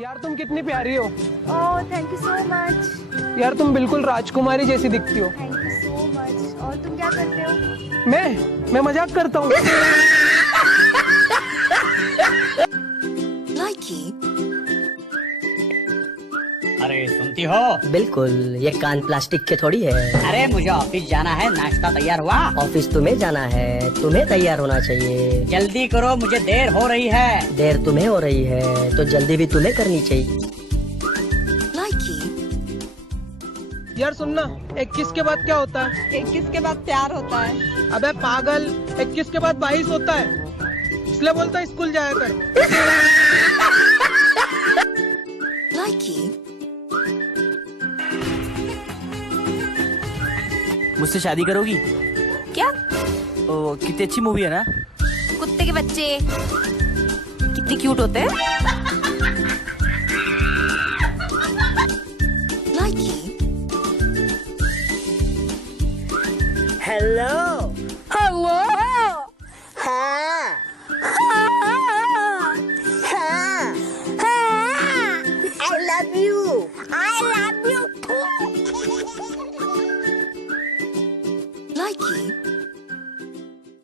यार तुम कितनी प्यारी हो। Oh thank you so much. यार तुम बिल्कुल राजकुमारी जैसी दिखती हो। Thank you so much. और तुम क्या करते हो? मैं मजाक करता हूँ। अरे सुनती हो? बिल्कुल, ये कान प्लास्टिक के थोड़ी है। अरे मुझे ऑफिस जाना है, नाश्ता तैयार हुआ? ऑफिस तुम्हें जाना है, तुम्हें तैयार होना चाहिए। जल्दी करो, मुझे देर हो रही है। देर तुम्हें हो रही है तो जल्दी भी तुम्हें करनी चाहिए। यार सुनना, 21 के बाद क्या होता है? 21 के बाद प्यार होता है। अबे पागल, 21 के बाद 22 होता है, इसलिए बोलता है स्कूल जाया कर। मुझसे शादी करोगी? क्या? ओ, कितनी अच्छी मूवी है ना। कुत्ते के बच्चे कितने क्यूट होते हैं। हेलो